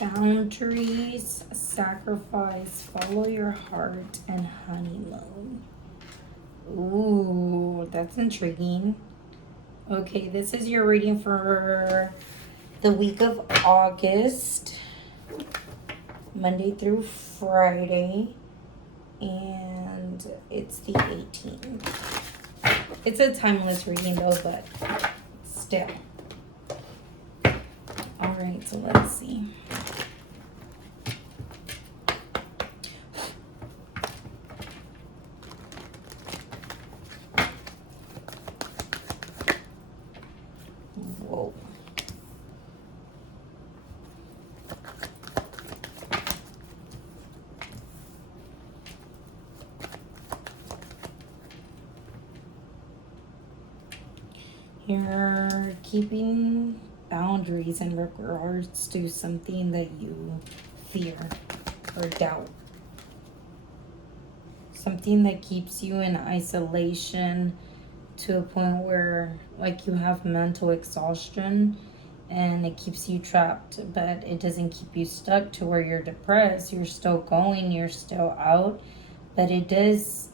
Boundaries, sacrifice, follow your heart, and honeymoon. Ooh, that's intriguing. Okay, this is your reading for the week of August, Monday through Friday, and it's the 18th. It's a timeless reading though, but still. All right, so let's see. Whoa. You're keeping boundaries in regards to something that you fear or doubt. Something that keeps you in isolation to a point where, like, you have mental exhaustion and it keeps you trapped, but it doesn't keep you stuck to where you're depressed. You're still going, you're still out, but it does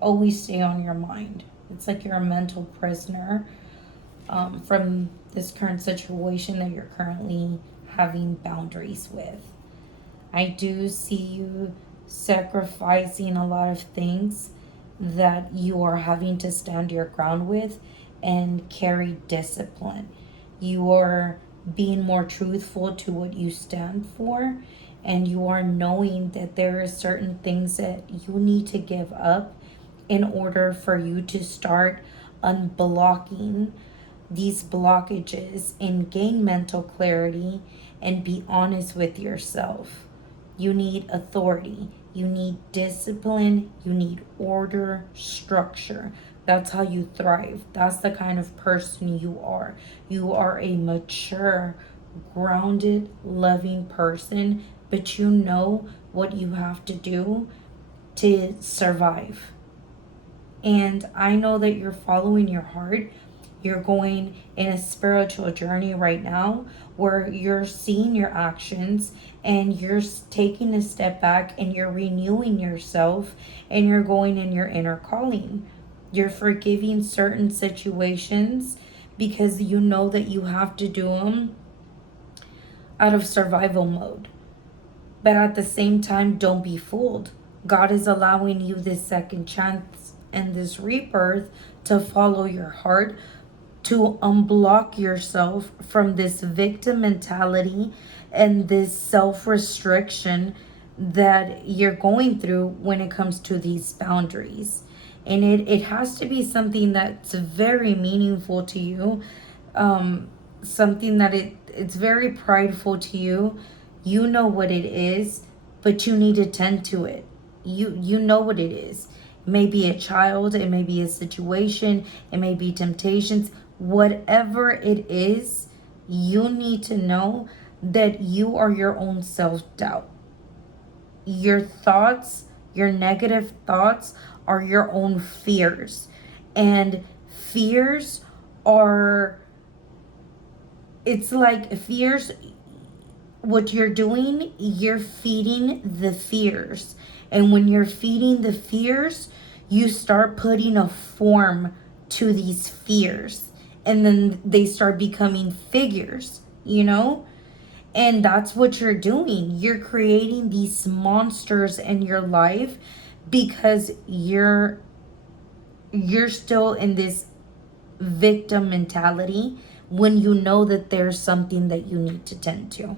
always stay on your mind. It's like you're a mental prisoner from this current situation that you're currently having boundaries with. I do see you sacrificing a lot of things that you are having to stand your ground with and carry discipline. You are being more truthful to what you stand for, and you are knowing that there are certain things that you need to give up in order for you to start unblocking these blockages and gain mental clarity and be honest with yourself. You need authority. You need discipline. You need order, structure. That's how you thrive. That's the kind of person you are. You are a mature, grounded, loving person, but you know what you have to do to survive. And I know that you're following your heart. You're going in a spiritual journey right now where you're seeing your actions and you're taking a step back and you're renewing yourself and you're going in your inner calling. You're forgiving certain situations because you know that you have to do them out of survival mode. But at the same time, don't be fooled. God is allowing you this second chance and this rebirth to follow your heart, to unblock yourself from this victim mentality and this self-restriction that you're going through when it comes to these boundaries. And it has to be something that's very meaningful to you, something that it's very prideful to you. You know what it is, but you need to tend to it. You know what it is. It may be a child, it may be a situation, it may be temptations. Whatever it is, you need to know that you are your own self-doubt. Your thoughts, your negative thoughts are your own fears. And fears are, it's like fears, what you're doing, you're feeding the fears. And when you're feeding the fears, you start putting a form to these fears. And then they start becoming figures, you know? And that's what you're doing. You're creating these monsters in your life because you're still in this victim mentality when you know that there's something that you need to tend to.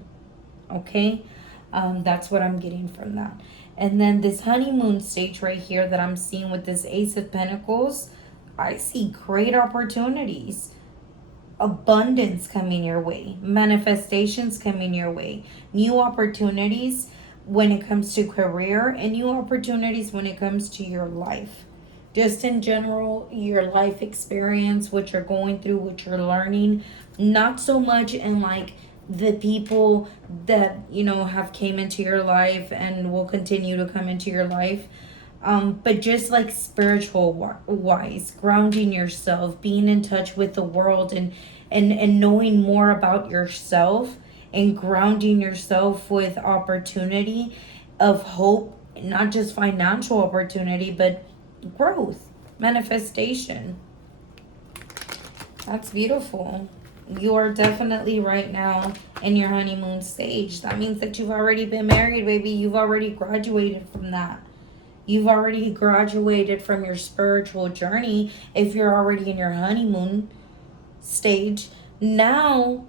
Okay? That's what I'm getting from that. And then this honeymoon stage right here that I'm seeing with this Ace of Pentacles, I see great opportunities. Abundance coming your way, manifestations coming your way, new opportunities when it comes to career, and new opportunities when it comes to your life. Just in general, your life experience, what you're going through, what you're learning, not so much in like the people that, you know, have came into your life and will continue to come into your life. But just like spiritual wise, grounding yourself, being in touch with the world and knowing more about yourself and grounding yourself with opportunity of hope, not just financial opportunity, but growth, manifestation. That's beautiful. You are definitely right now in your honeymoon stage. That means that you've already been married, baby. You've already graduated from that. You've already graduated from your spiritual journey if you're already in your honeymoon stage. Now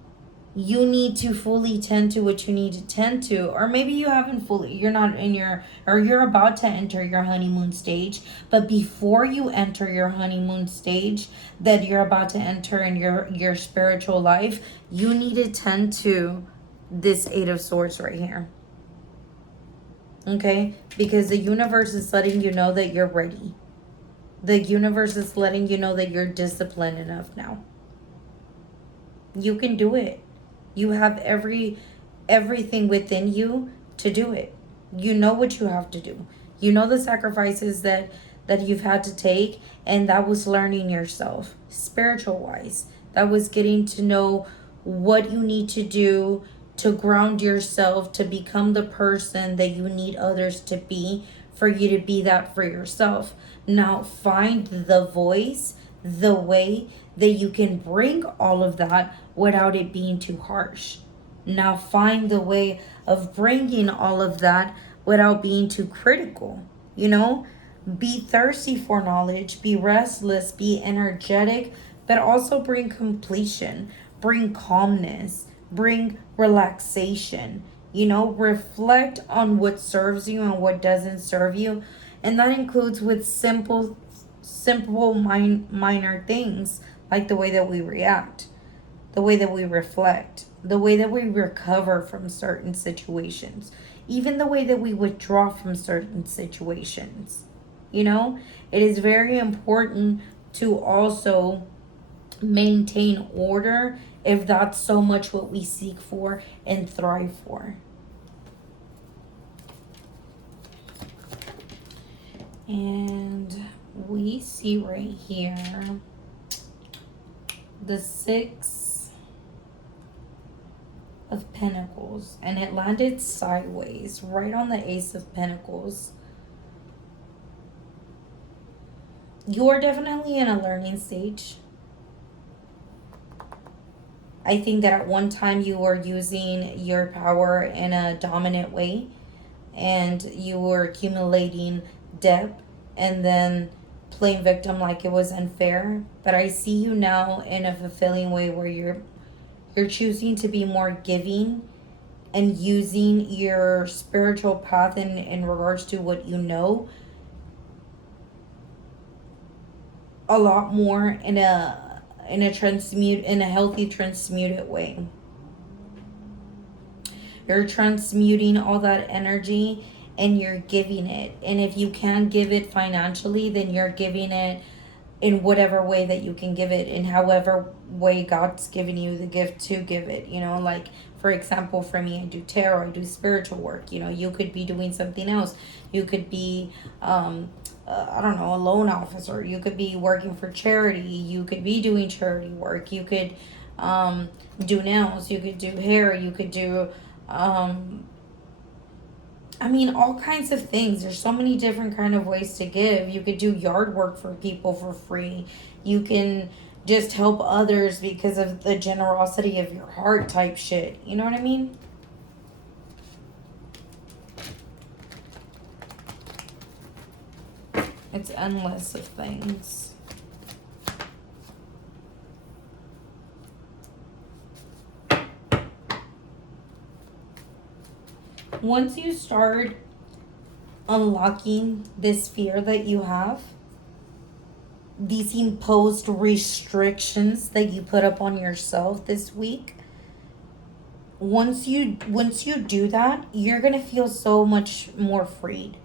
you need to fully tend to what you need to tend to, or maybe you haven't fully, you're not in your, or you're about to enter your honeymoon stage, but before you enter your honeymoon stage that you're about to enter in your spiritual life, you need to tend to this Eight of Swords right here. Okay, because the universe is letting you know that you're ready. The universe is letting you know that you're disciplined enough now. You can do it. You have everything within you to do it. You know what you have to do. You know the sacrifices that you've had to take, and that was learning yourself spiritual wise. That was getting to know what you need to do to ground yourself to become the person that you need others to be, for you to be that for yourself. Now find the voice, the way that you can bring all of that without it being too harsh. Now find the way of bringing all of that without being too critical. You know, be thirsty for knowledge, be restless, be energetic, but also bring completion, bring calmness, bring relaxation. You know, reflect on what serves you and what doesn't serve you. And that includes with minor things, like the way that we react, the way that we reflect, the way that we recover from certain situations, even the way that we withdraw from certain situations. You know, it is very important to also maintain order if that's so much what we seek for and thrive for. And we see right here the Six of Pentacles, and it landed sideways right on the Ace of Pentacles. You are definitely in a learning stage. I think that at one time you were using your power in a dominant way, and you were accumulating debt and then playing victim like it was unfair. But I see you now in a fulfilling way where you're choosing to be more giving and using your spiritual path in regards to what you know a lot more in a healthy transmuted way. You're transmuting all that energy and you're giving it. And if you can't give it financially, then you're giving it in whatever way that you can give it, in however way God's given you the gift to give it. You know, like for example, for me, I do tarot, I do spiritual work. You know, you could be doing something else. You could be I don't know, a loan officer. You could be working for charity. You could be doing charity work. You could do nails. You could do hair. You could do I mean, all kinds of things. There's so many different kind of ways to give. You could do yard work for people for free. You can just help others because of the generosity of your heart type shit. You know what I mean? It's endless of things. Once you start unlocking this fear that you have, these imposed restrictions that you put up on yourself this week, once you do that, you're going to feel so much more freed.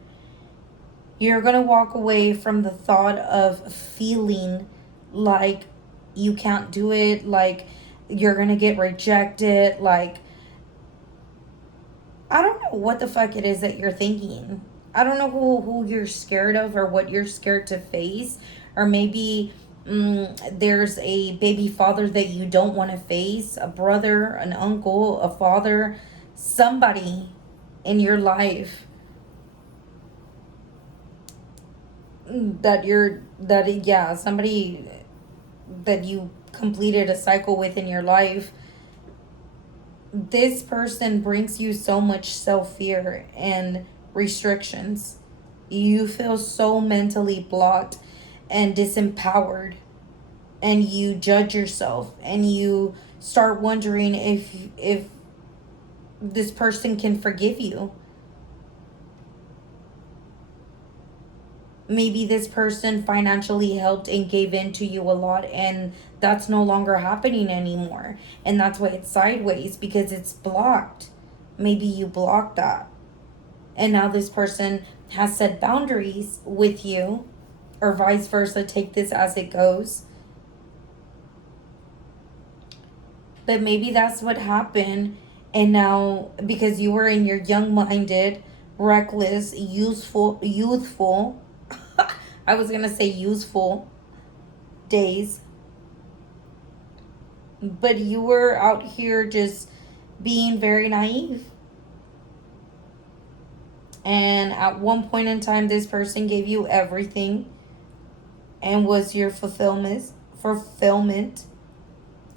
You're going to walk away from the thought of feeling like you can't do it, like you're going to get rejected, like I don't know what the fuck it is that you're thinking. I don't know who you're scared of or what you're scared to face. Or maybe There's a baby father that you don't want to face, a brother, an uncle, a father, somebody in your life somebody that you completed a cycle with in your life. This person brings you so much self-fear and restrictions. You feel so mentally blocked and disempowered, and you judge yourself, and you start wondering if this person can forgive you. Maybe this person financially helped and gave in to you a lot, and that's no longer happening anymore, and that's why it's sideways, because it's blocked. Maybe you blocked that, and now this person has set boundaries with you, or vice versa. Take this as it goes. But maybe that's what happened, and now because you were in your young minded, reckless, youthful I was gonna say useful days, but you were out here just being very naive. And at one point in time, this person gave you everything and was your fulfillment,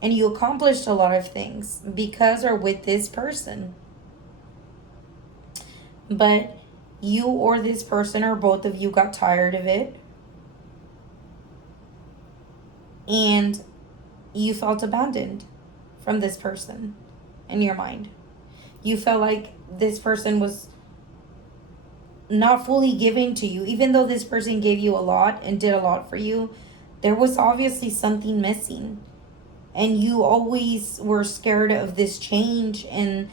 and you accomplished a lot of things because or with this person. But you or this person or both of you got tired of it, and you felt abandoned from this person in your mind. You felt like this person was not fully giving to you. Even though this person gave you a lot and did a lot for you, there was obviously something missing. And you always were scared of this change and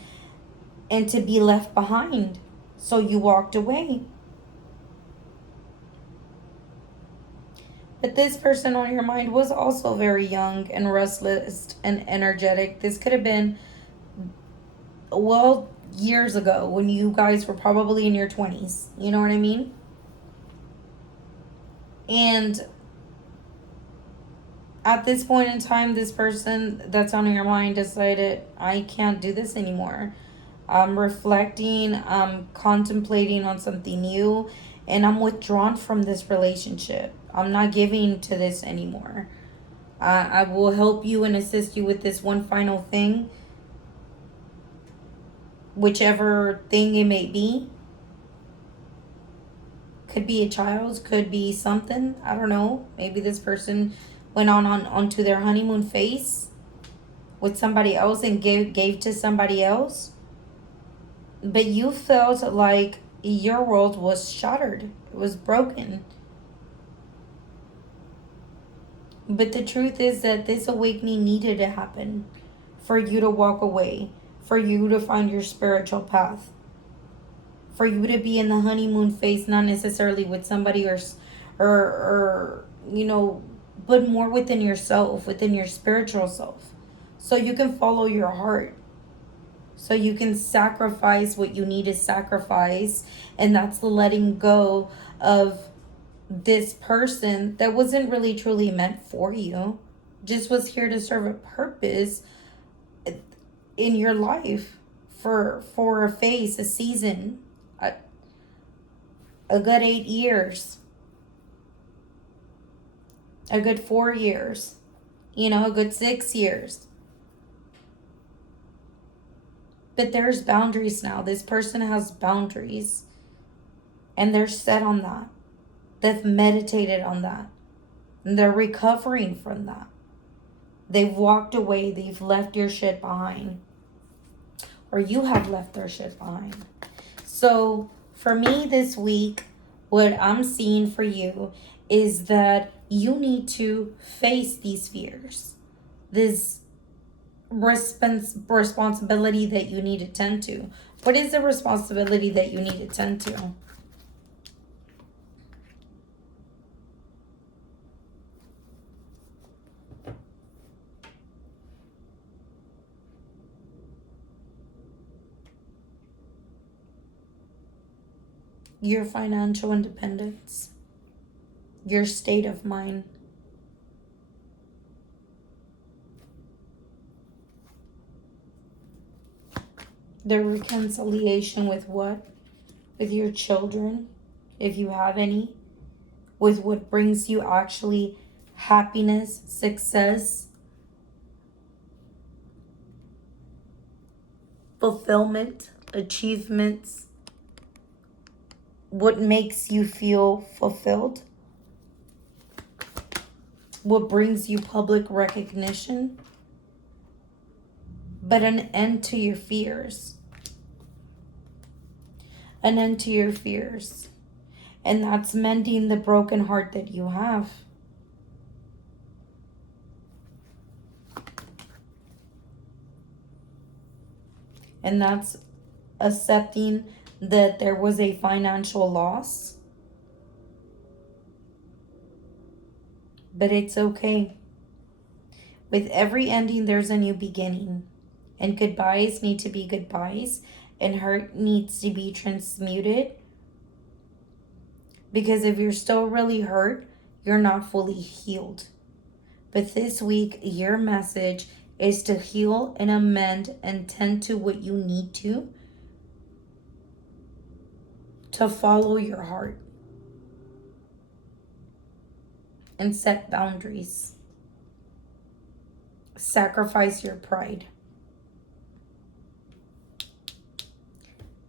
to be left behind. So you walked away. But this person on your mind was also very young and restless and energetic. This could have been, well, years ago when you guys were probably in your 20s. You know what I mean? And at this point in time, this person that's on your mind decided, I can't do this anymore. I'm reflecting, I'm contemplating on something new, and I'm withdrawn from this relationship. I'm not giving to this anymore. I will help you and assist you with this one final thing, whichever thing it may be. Could be a child, could be something. I don't know. Maybe this person went onto their honeymoon phase with somebody else and gave to somebody else. But you felt like your world was shattered. It was broken. But the truth is that this awakening needed to happen for you to walk away, for you to find your spiritual path, for you to be in the honeymoon phase, not necessarily with somebody or but more within yourself, within your spiritual self, so you can follow your heart, so you can sacrifice what you need to sacrifice, and that's the letting go of this person that wasn't really truly meant for you, just was here to serve a purpose in your life for a phase, a season, a good 8 years, a good 4 years, a good 6 years. But there's boundaries now. This person has boundaries, and they're set on that. They've meditated on that, and they're recovering from that. They've walked away. They've left your shit behind, or you have left their shit behind. So for me this week, what I'm seeing for you is that you need to face these fears, this responsibility that you need to tend to. What is the responsibility that you need to tend to? Your financial independence, your state of mind, The reconciliation with what? With your children, if you have any. With what brings you actually happiness, success, fulfillment, achievements. What makes you feel fulfilled? What brings you public recognition? But an end to your fears. An end to your fears. And that's mending the broken heart that you have. And that's accepting that there was a financial loss. But it's okay. With every ending, there's a new beginning. And goodbyes need to be goodbyes. And hurt needs to be transmuted. Because if you're still really hurt, you're not fully healed. But this week, your message is to heal and amend and tend to what you need to follow your heart. And set boundaries. Sacrifice your pride.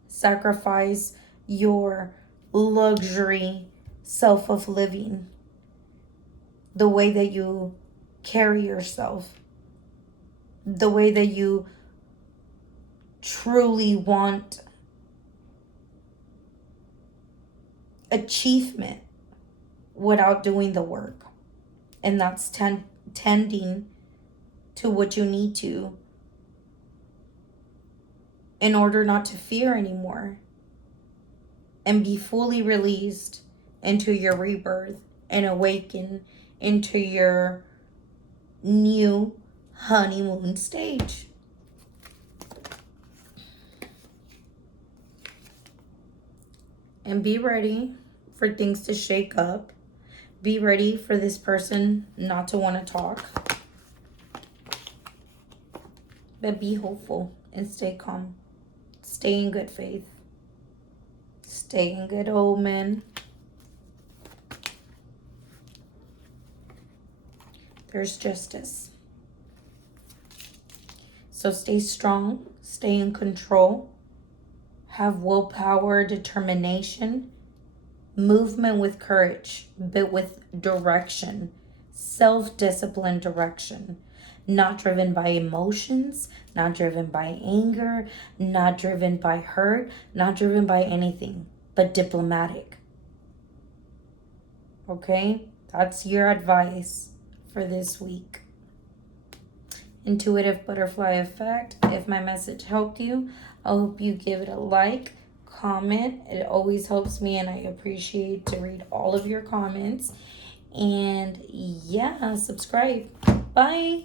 Sacrifice your luxury self of living. The way that you carry yourself. The way that you truly want achievement without doing the work. And that's tending to what you need to in order not to fear anymore and be fully released into your rebirth and awaken into your new honeymoon stage. And be ready for things to shake up. Be ready for this person not to want to talk. But be hopeful and stay calm. Stay in good faith. Stay in good omen. There's justice. So stay strong. Stay in control. Have willpower, determination. Movement with courage, but with direction. Self-discipline direction. Not driven by emotions, not driven by anger, not driven by hurt, not driven by anything, but diplomatic. Okay? That's your advice for this week. Intuitive butterfly effect. If my message helped you, I hope you give it a like, comment. It always helps me, and I appreciate to read all of your comments. And yeah, subscribe. Bye.